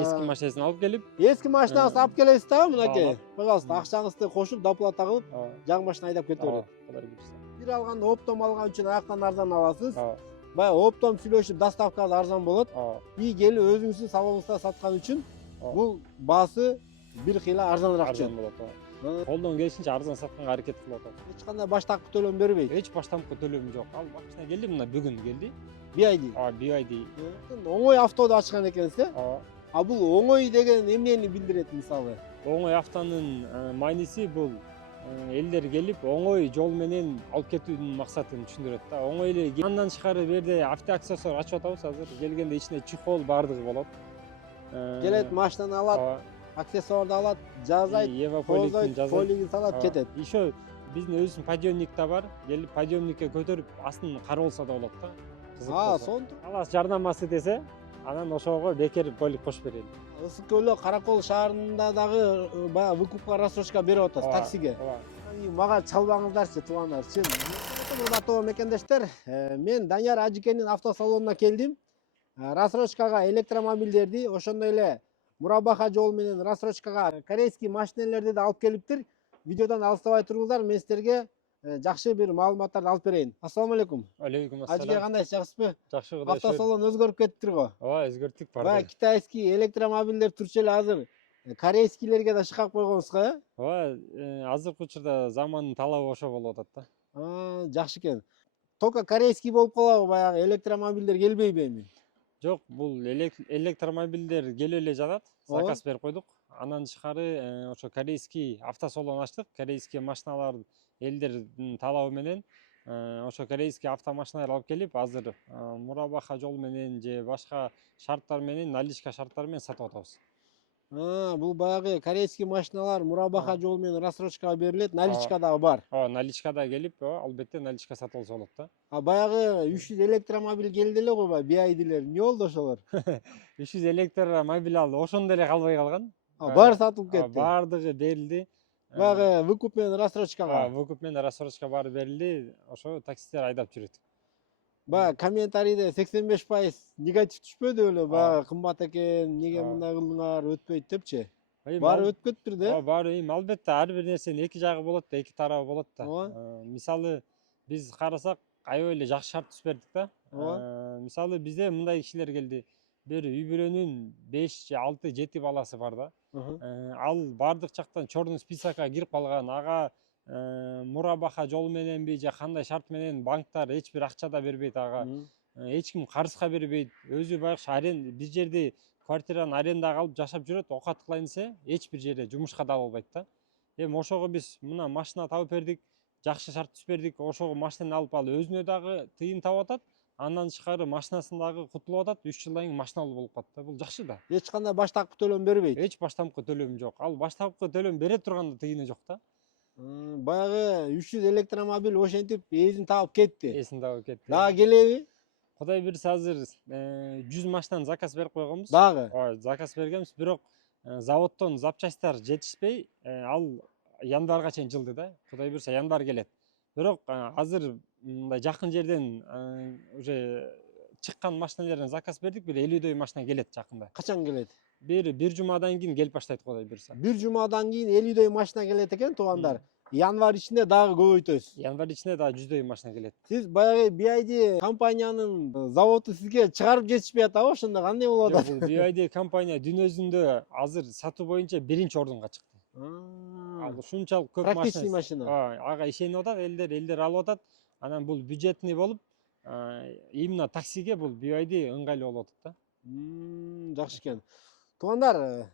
Eski машинасын алып келип, Эски машинасын алып келесиз да, мынакей. Ооба. Пожалуйста, акчаңызды кошуп, доплата кылып, жаңы машина айдап кете берет. Кудай буйрса. Бир алганда оптом алган үчүн аяктан арзан аласыз. Ооба. Баягы оптом сүйлөшүп доставкасы арзан болот. И келип өзүңүздүн салонуңузда саткан үчүн бул баасы бир кыйла арзаныраак Арзан чыгат. болот. Колдон келишинче арзан сатканга аракет кылып атат. Эч кандай баштапкы төлөм бербейт. Эч баштапкы төлөм жок. Ал машина келди, мына бүгүн келди. BYD. BYD. Оңой автоду ачкан экенсиз, э? А бул оңой деген эмнени билдирет мисалы? Оңой автонун мааниси бул элдер келип оңой жол менен алып кетүүнүн максатын түшүндүрөт да. Оңой эле андан тышкары берде автоаксессуар ачып атабыз азыр. Келгенде ичинде чехол бардыгы болот. Келет, машинаны алат, аксессуарды алат, жазайт, Европоликтин жазайт, полигин салат, кетет. Еще биздин өзүбүздүн подъемник да бар. Келип подъемникке көтөрүп астын карап алса да болот да. Сонтип. Алас жардамасы десе, анан ошого бекер полик кошуп берели. Ысык көлдө Каракол шаарында дагы баягы выкупка рассрочка берип атасыз таксиге. Мага чалбаңыздарчы, туугандар. Чын. Урматтуу мекендештер, мен Данияр Ажикенин автосалонуна келдим. Рассрочкага электромобилдерди, ошондой эле мурабаха жол менен рассрочкага корейский машинелерди да алып келиптир. Видеодон алыстабай туруңуздар, мен силерге жакшы бир маалыматтарды алып берейин. Ассаламу алейкум. Алейкум ассалам. Ажике кандайсыз, жакшысызбы? Жакшы, Кудай шүгүр. Автосалон өзгөрүп кетиптир го. Өзгөрттүк барды. Баягы китайский электромобилдер турчу эле азыр корейскийлерге да шыкап койгонсузго, э? Азыркы учурда замандын талабы ошо болуп атат да. Жакшы экен. Только корейский болуп калабы, баягы электромобилдер келбейби эми? Жок, бул электромобилдер келип эле жатат. Заказ берип койдук. Андан тышкары ошо корейский автосалон ачтык. Корейский машиналар элдердин талабы менен ошо корейский автомашиналар алып келип, азыр мурабаха жол менен же башка шарттар менен, наличка шарттары менен сатып атабыз. Бул баягы корейский машиналар мурабаха жол менен рассрочкага берилет, наличка дагы бар. Наличка да келип, албетте наличка сатып алса болот да. Баягы 300 электромобиль келди эле го, BYD'лер. Эмне болду ошолор? 300 электромобиль алды, ошондо эле калбай калган. Баары сатылып кетти. Баардыгы берилди. Баягы выкуп менен рассрочкага. Выкуп менен рассрочка баары берилди. Ошо таксисттер айдап жүрөт. Баягы комментарийде 85% негатив түшпөдү беле? Баягы кымбат экен, эмнеге мындай кылдыңар, өтпөйт депчи. Баары өтүп кетиптир да? Баары албетте ар бир нерсенин эки жагы болот да, эки тарабы болот да. Мисалы биз карасак аябай эле жакшы шарт түзүп бердик да. Мисалы бизде мындай кишилер келди. Бир үй бүлөнүн 5 же 6 7 баласы бар да. Ал бардык жактан черный списокко кирип калган. Ага мурабаха жол мененби же кандай шарт менен банктар эч бир акча да бербейт ага. Эч ким карызга бербейт. Өзү баягы бир жерде квартираны арендага алып жашап жүрөт, окат кылайын десе, эч бир жерде жумушка да ала албайт да. Эми ошого биз мына машина табып бердик, жакшы шарт түзүп бердик. Ошого машинаны алып ал өзүнө дагы тыйын таап атат. Андан тышкары машинасын дагы кутулуп атат. 3 жылдан кийин машиналуу болуп калат да. Бул жакшы да. Эч кандай баштапкы төлөм бербейт. Эч баштапкы төлөм жок. Ал баштапкы төлөм бере турганда тыйыны жок да. Баягы 300 электромобиль ошентип эзин таап кетти. Эсин таап кетти. Дагы келеби? Кудай буйрса азыр 100 машинаны заказ берип койгонбуз. Дагы? Заказ бергенбиз, бирок заводдон запчастьтар жетишпей, ал январга чейин жылды да. Кудай буйрса январ келет. Бирок азыр мындай жакын жерден уже чыккан машиналерден заказ бердик. Бир 50дөй машина келет жакында. Качан келет? Бир жумадан кийин келип баштайт, Кудай буйрса. Бир жумадан кийин 50дөй машина келет экен, туугандар. Январь ичинде дагы көбөйтөбүз. Январь ичинде дагы 100дөй машина келет. Сиз баягы BYD компаниянын заводу сизге чыгарып жетишпей атабы, ошондо кандай болуп атат? Бул BYD компания дүйнө жүзүндө азыр сатуу боюнча 1-ордунга чыкты. Ал ушунчалык көп машина. Практичный машина. Ага ишенип атат, элдер алып атат. Анан бул бюджетный болуп, именно таксиге бул BYD ыңгайлуу болуп атат да. Жакшы экен. Туугандар,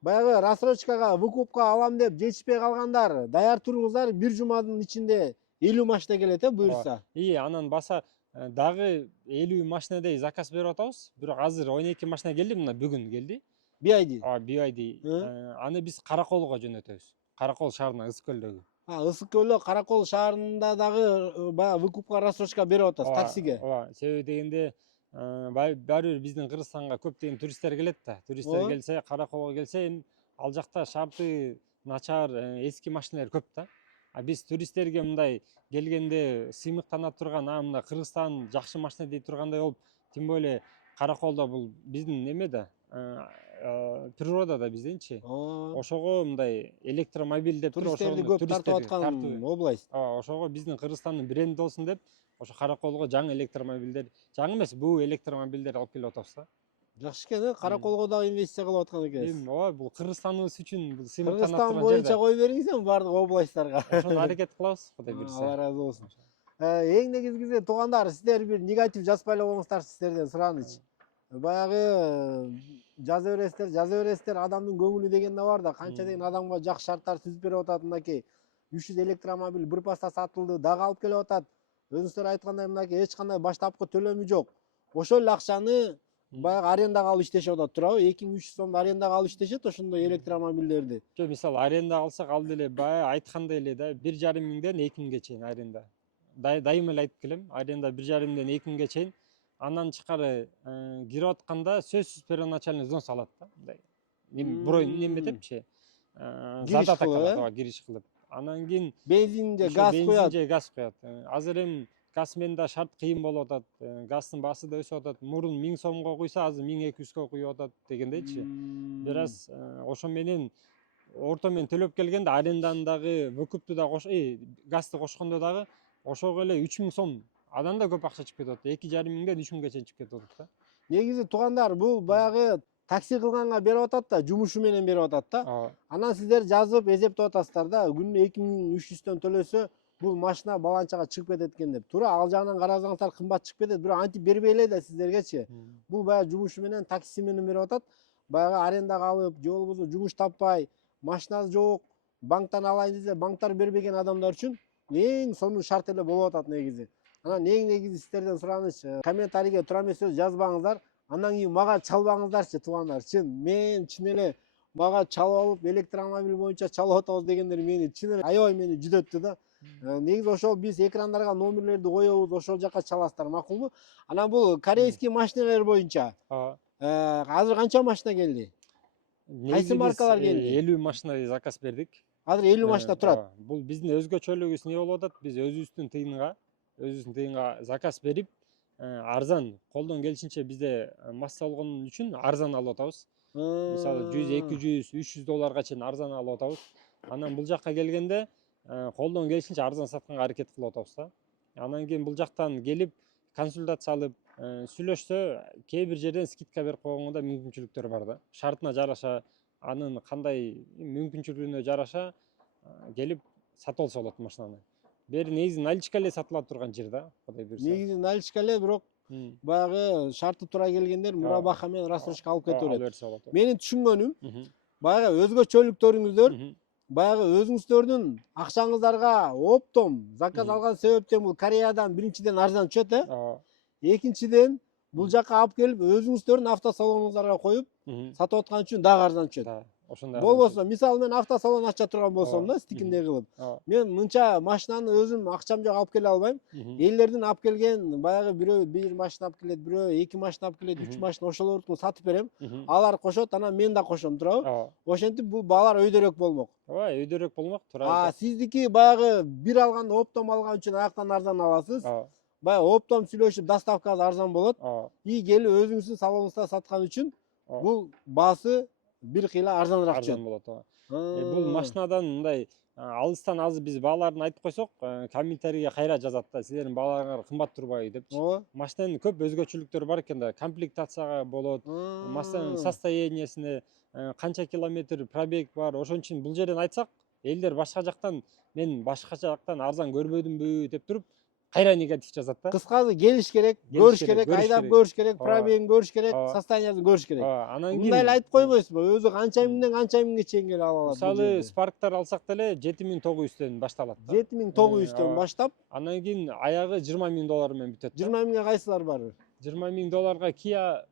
баягы рассрочкага, выкупка алам деп жетишпей калгандар, даяр туруңуздар, бир жуманын ичинде 50 машина келет, буюрса. Анан баса дагы 50 машинадей заказ берип атабыз. Бирок азыр 12 машина келди, мына бүгүн келди. BYD. BYD. Аны биз Караколго жөнөтөбүз. Каракол шаарына, Ысык көлдөгү. Ысык көлдө Каракол шаарында дагы баягы выкупка рассрочка берип атасыз таксиге. Себеби дегенде баары бир биздин Кыргызстанга көптөгөн туристтер келет да. Туристтер келсе, Караколго келсе, ал жакта шарты начар, эски машиналар көп да. Биз туристтерге мындай келгенде сыймыктана турган, мына Кыргызстан жакшы машина дей тургандай болуп, тем более Караколдо бул биздин эме да, природада бизденчи. Ооба. Ошого мындай электромобиль деп туруп Туристтерди көп тартып аткан область. Ошого биздин Кыргызстандын бренди болсун деп ошо Караколго жаңы электромобилдер, жаңы эмес, бул электромобилдер алып келип атабыз да. Жакшы экен, Караколго дагы инвестиция кылып аткан экенсиз. Ооба, бул Кыргызстаныбыз үчүн бул сыймыктанып Кыргызстан боюнча кой бериңиз эми бардык областтарга. Ошону аракет кылабыз, Кудай буйрса. Алла ыраазы болсун. Эң негизгиси туугандар, сиздер бир негатив жазбай эле коюңуздар, сиздерден сураныч. Баягы жаза бересиздер, адамдын көңүлү деген да бар да, канча деген адамга жакшы шарттар түзүп берип атат. Мынакей 300 электромобиль бир паста сатылды, дагы алып келип атат. Өзүңүздөр айткандай мынакей эч кандай баштапкы төлөмү жок. Ошол эле акчаны баягы арендага алып иштешип атат, туурабы? 2300 сомду арендага алып иштешет ошондой электромобилдерди. Жок, мисалы аренда алсак ал деле баягы айткандай эле да, 1,5 миңден 2 миңге чейин аренда. Дайыма эле айтып келем, аренда 1,5 миңден 2 миңге чейин. Андан тышкары кирип атканда сөзсүз первоначальный взнос алат да, мындай. Броюн неме депчи? Задат кылат, кириш кылып. Анан кийин Бензин же газ коёт. Бензин же газ коёт. Азыр эми газ менен да шарт кыйын болуп атат. Газдын баасы да өсүп атат. Мурун 1000 сомго куйса, азыр 1200гө куюп атат дегендейчи. Бир аз ошо менен орто менен төлөп келгенде аренданы дагы, выкупты да газды кошкондо дагы ошого эле 3000 сом. Адан да көп акча чыгып кетип атат. 2,5 миңден 3 миңге чейин чыгып кетип атат да. Негизи туугандар, бул баягы такси кылганга берип атат да, жумушу менен берип атат да. Анан сиздер жазып эсептеп атасыздар да, күнүнө 2300төн төлөсө бул машина баланчага чыгып кетет экен деп. Туура ал жагынан карасаңыздар кымбат чыгып кетет, бирок антип бербей эле да сиздергечи. Бул баягы жумушу менен такси менен берип атат. Баягы арендага алып, же болбосо жумуш таппай, машинасы жок, банктан алайын десе, банктар бербеген адамдар үчүн эң сонун шарт эле болуп атат негизи. Анан эң негизи сиздерден сураныч, комментарийге туура эмес сөз жазбаңыздар. Андан кийин мага чалбаңыздарчы туугандар. Мен чын эле мага чалып алып, электромобиль боюнча чалып атабыз дегендер мени чын эле аябай мени жүдөттү да. Негизи ошол биз экрандарга номерлерди коебуз, ошол жака чаласыздар, макулбу? Анан бул корейский машиналар боюнча азыр канча машина келди? Кайсы маркалар келди? 50 машина заказ бердик. Азыр 50 машина турат. Бул биздин өзгөчөлүгүбүз эмне болуп атат? Биз өзүбүздүн тыйынга заказ берип, арзан, колдон келишинче бизде масса болгон үчүн арзан алып атабыз. Мисалы 100, 200, 300 долларга чейин арзан алып атабыз. Анан бул жакка келгенде колдон келишинче арзан сатканга аракет кылып атабыз да. Анан кийин бул жактан келип консультация алып сүйлөшсө, кээ бир жерден скидка берип койгонго да мүмкүнчүлүктөр бар да. Шартына жараша, анын кандай мүмкүнчүлүгүнө жараша келип сатып алса болот машинаны. Бери негизи наличка эле сатыла турган жер да, Кудай буйрса. Негизи наличка эле, бирок баягы шарты туура келгендер мурабаха менен рассрочка алып кете берет. Менин түшүнгөнүм, баягы өзгөчөлүктөрүңүздөр баягы өзүңүздөрдүн акчаңыздарга оптом заказ алган себептен бул Кореядан биринчиден арзан түшөт, экинчиден бул жака алып келип өзүңүздөрдүн автосалонуңуздарга коюп сатып аткан үчүн дагы арзан түшөт. Болбосо, мисалы мен автосалон ача турган болсом да, стикиндей кылып, мен мынча машинаны өзүм акчам жок алып келе албайм. Элдердин алып келген баягы бирөө бир машина алып келет, бирөө 2 машина алып келет, 3 машина ошолорду сатып берем. Алар кошот, анан мен да кошом, туурабы? Ошентип бул баалар өйдөрөөк болмок. Ооба, өйдөрөөк болмок, туура. Сиздики баягы бир алганда оптом алган үчүн аяктан арзан аласыз. Баягы оптом сүйлөшүп доставкасы арзан болот. И келип өзүңүздүн салонуңузда саткан үчүн бул баасы бир кыйла арзаныраак арзан болот. Бул машинадан мындай алыстан азыр биз бааларын айтып койсок, комментарийге кайра жазат да, силердин бааларыңар кымбат турбайбы депчи. Машинанын көп өзгөчөлүктөрү бар экен да, комплектацияга болот, машинанын состояниесине, канча километр пробег бар. Ошон үчүн бул жерден айтсак, элдер башка жактан мен башка жактан арзан көрбөдүмбү деп туруп кайра негатив жазат да. Кыскасы келиш керек, көрүш керек, айдап көрүш керек, пробегин көрүш керек, состояниясын көрүш керек. Мындай эле айтып койбойсузбу? Өзү канча миңден канча миңге чейин келе ала алат. Мисалы, Spark'тар алсак деле 7900төн башталат да. 7900төн баштап, анан кийин аягы 20 миң доллар менен бүтөт. 20 миңге кайсылар бар? 20 миң долларга Kia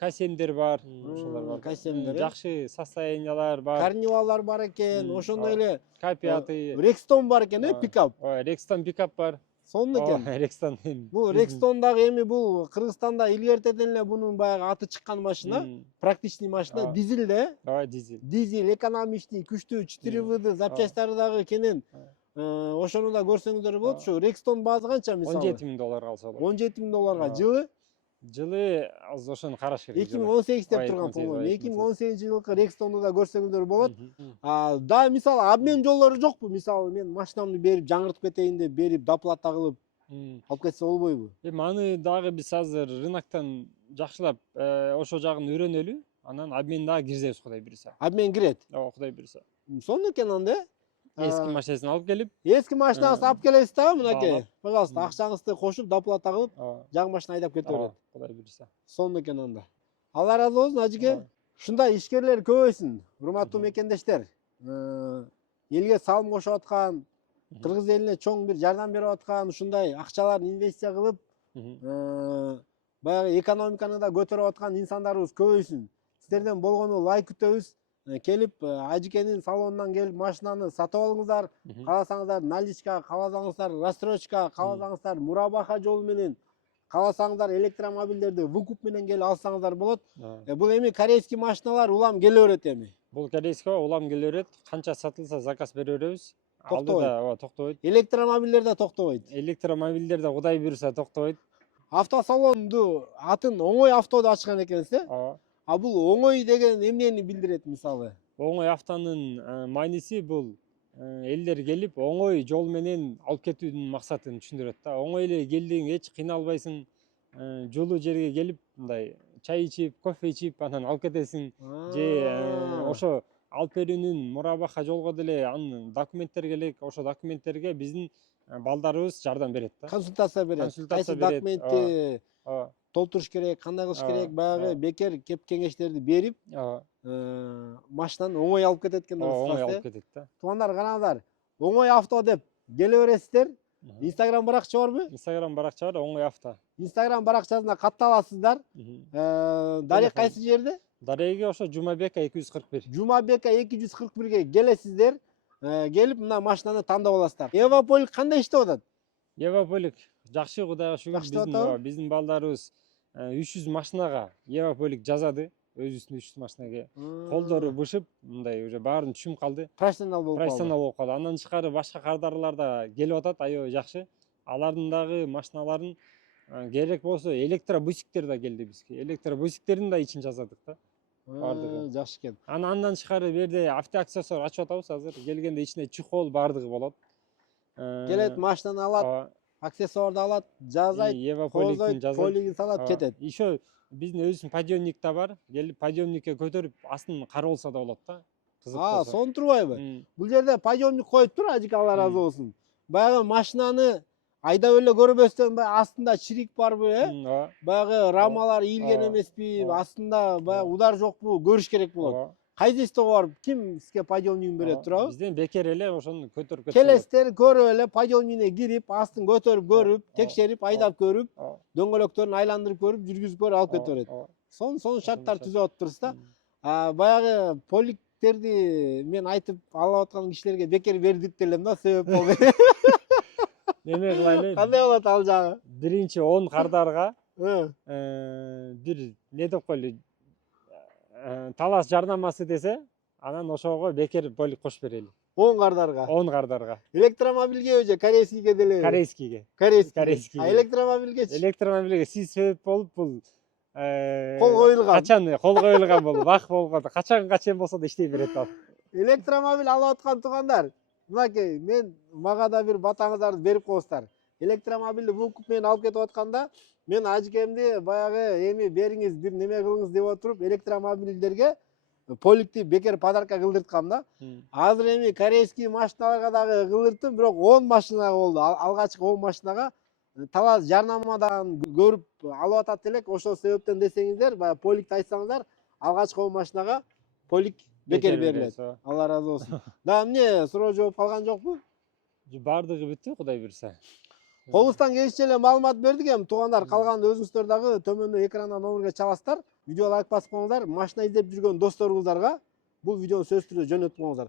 K7'дер бар, ошолор бар. K7'дер. Жакшы состояниялар бар. Карнивалдар бар экен, ошондой эле K5. Rexton бар экен, пикап. Rexton пикап бар. Сонун экен. Rexton. Бул Rexton дагы эми бул Кыргызстанда илгертеден эле бунун баягы аты чыккан машина, практичный машина, дизель да? Ооба, дизель. Дизель, экономичный, күчтүү, 4W, запчастьтары дагы кенен. Ошону да көрсөңүздөр болот. Ушу Rexton баазы канча мисалы? 17 миң долларга алса болот. 17 миң долларга жылы? Жылы азыр ошону караш керек. 2018 деп Ой, турган 2018, по-моему. ой, 2018 жылкы Рекстонду да көрсөңүздөр болот. Мгм. Да мисалы обмен жолдору жокпу? Мисалы мен машинамды берип жаңыртып кетейин деп берип доплата кылып алып кетсе болбойбу? Эми аны дагы биз азыр рыноктон жакшылап ошол жагын үйрөнөлү. Анан обмен дагы киргизебиз Кудай буюрса. Обмен кирет. Ооба, Кудай буюрса. Сонун экен анда. Эски машинасын алып келип, Эски машинаңызды алып келесиз дагы мынакей. Баалап. Пожалуйста, акчаңызды кошуп доплата кылып, ооба, жаңы машина айдап кете берет. Кудай буюрса. Сонун экен анда. Алла ыраазы болсун, ажыке. Ооба. Ушундай ишкерлер көбөйсүн. Урматтуу Мгм. мекендештер. Элге салым кошуп аткан, кыргыз элине чоң бир жардам берип аткан, ушундай акчаларын инвестиция кылып, баягы экономиканы да көтөрүп аткан инсандарыбыз көбөйсүн. Сиздерден болгону лайк күтөбүз. Келип ажыкенин салонунан келип машинаны сатып алыңыздар. Кааласаңыздар наличка, кааласаңыздар рассрочка, кааласаңыздар мурабаха жолу менен, кааласаңыздар электромобилдерди выкуп менен келип алсаңыздар болот. Бул эми корейский машиналар улам келе берет эми. Бул корейский улам келе берет. Канча сатылса заказ бере беребиз. Токтобойт. Ооба, токтобойт. Электромобилдер да токтобойт. Электромобилдер да Кудай буюрса токтобойт. Автосалонду атын оңой авто деп ачкан экенсиз, Ооба. А бул оңой деген эмнени билдирет мисалы? Оңой автонун мааниси бул элдер келип оңой жол менен алып кетүүнүн максатын түшүндүрөт да. Оңой эле келдиң, эч кыйналбайсың. Жолу жерге келип мындай чай ичип, кофе ичип анан алып кетесиң. Же ошо алып берүүнүн мурабаха жолго деле анын документтери керек. Ошо документтерге биздин балдарыбыз жардам берет да. Консультация берет. Консультация Кайсы берет. документти Ооба. толтуруш керек, кандай кылыш керек, баягы ооба. бекер кеп кеңештерди берип, Ооба. машинаны оңой алып кетет экен да. Оңой алып кетет да. Туугандар, караңыздар. Оңой авто деп келе бересиздер. Instagram баракча барбы? Instagram баракча бар, оңой авто. Instagram баракчасына катталасыздар. Дарек кайсы жерде? Дареги ошо Жумабека 241. Жумабека 241ге келесиздер. Келип мына машинаны тандап аласыздар. Эвополик кандай иштеп атат? Эвополик жакшы, Кудайга шүгүр. Жакшы иштеп атабы? Биздин балдарыбыз 300 машинага Эвополик жазады. Өзүбүздүн 300 машинага. Колдору бышып, мындай уже баарын түшүнүп калды. Профессионал болуп калды. Профессионал болуп калды. Андан тышкары башка кардарлар да келип атат, аябай жакшы. Алардын дагы машиналарын керек болсо электробусиктер да келди бизге. Электробусиктердин да ичин жазадык да. Бардыгы. Жакшы экен. Андан тышкары бу жерде автоаксессуар ачып атабыз азыр. Келгенде ичине чехол бардыгы болот. Келет, машинаны алат, аксессуарды алат, жазайт, Полигин жазайт, полигин салат, кетет. Еще биздин өзүбүздүн подъемник да бар. Келип подъемникке көтөрүп, астын карап алса да болот да. Кызык болсо. Сонун турбайбы? Бул жерде подъемник коюп тур, ажык Алла ыраазы болсун. Баягы машинаны айдап эле көрбөстөн астында чирик барбы, Баягы рамалар ийилген эмеспи, астында баягы удар жокпу, көрүш керек болот. Кайсысында барып, ким сизге подъемнигин берет турабы? Бизден бекер эле ошону көтөрүп кетсе. Келесиздер, көрүп эле подъемнигине кирип, астын көтөрүп көрүп, текшерип, айдап көрүп, дөңгөлөктөрүн айландырып көрүп, жүргүзүп көрүп алып кете берет. Сонун шарттар түзүп атыптырсыз да. Баягы поликтерди мен айтып алып аткан кишилерге бекер бердик делем да, себеп болду. Неме кылайлы? Кандай болот ал жагы? Биринчи 10 кардарга бир не деп койлу, талас жарнамасы десе, анан ошого бекер полик кошуп берели. 10 кардарга. 10 кардарга. Электромобилге же корейскийге деле? Корейскийге. Корейскийге. Электромобилгечи? Электромобилге сиз себеп болуп бул кол коюлган. Качан кол коюлган болуп, вак болгондо, качанга чейин болсо да иштей берет ал. Электромобил алып аткан туугандар, мынакей, мага да бир батаңыздарды берип коесуздар. Электромобилди выкуп менен алып кетип атканда, мен ажыкемди баягы эми бериңиз, бир неме кылыңыз деп отуруп, электромобилдерге поликти бекер подарка кылдырткам да. Азыр эми корейский машиналарга дагы кылдырттым, бирок 10 машинага болду. Алгачкы 10 машинага талас жарнамадан көрүп алып атат элек. Ошол себептен десеңиздер, баягы поликти айтсаңыздар, алгачкы 10 машинага полик бекер берилет. Алла ыраазы болсун. Да эмне суроо жооп калган жокпу? Бардыгы бүттү, Кудай буюрса. Колубуздан келишинче эле маалымат бердик. Эми туугандар, калганды өзүңүздөр дагы төмөндө экрандан номерге чаласыздар. Видео лайк басып коюңуздар. Машина издеп жүргөн досторуңуздарга бул видеону сөзсүз түрдө жөнөтүп коюңуздар.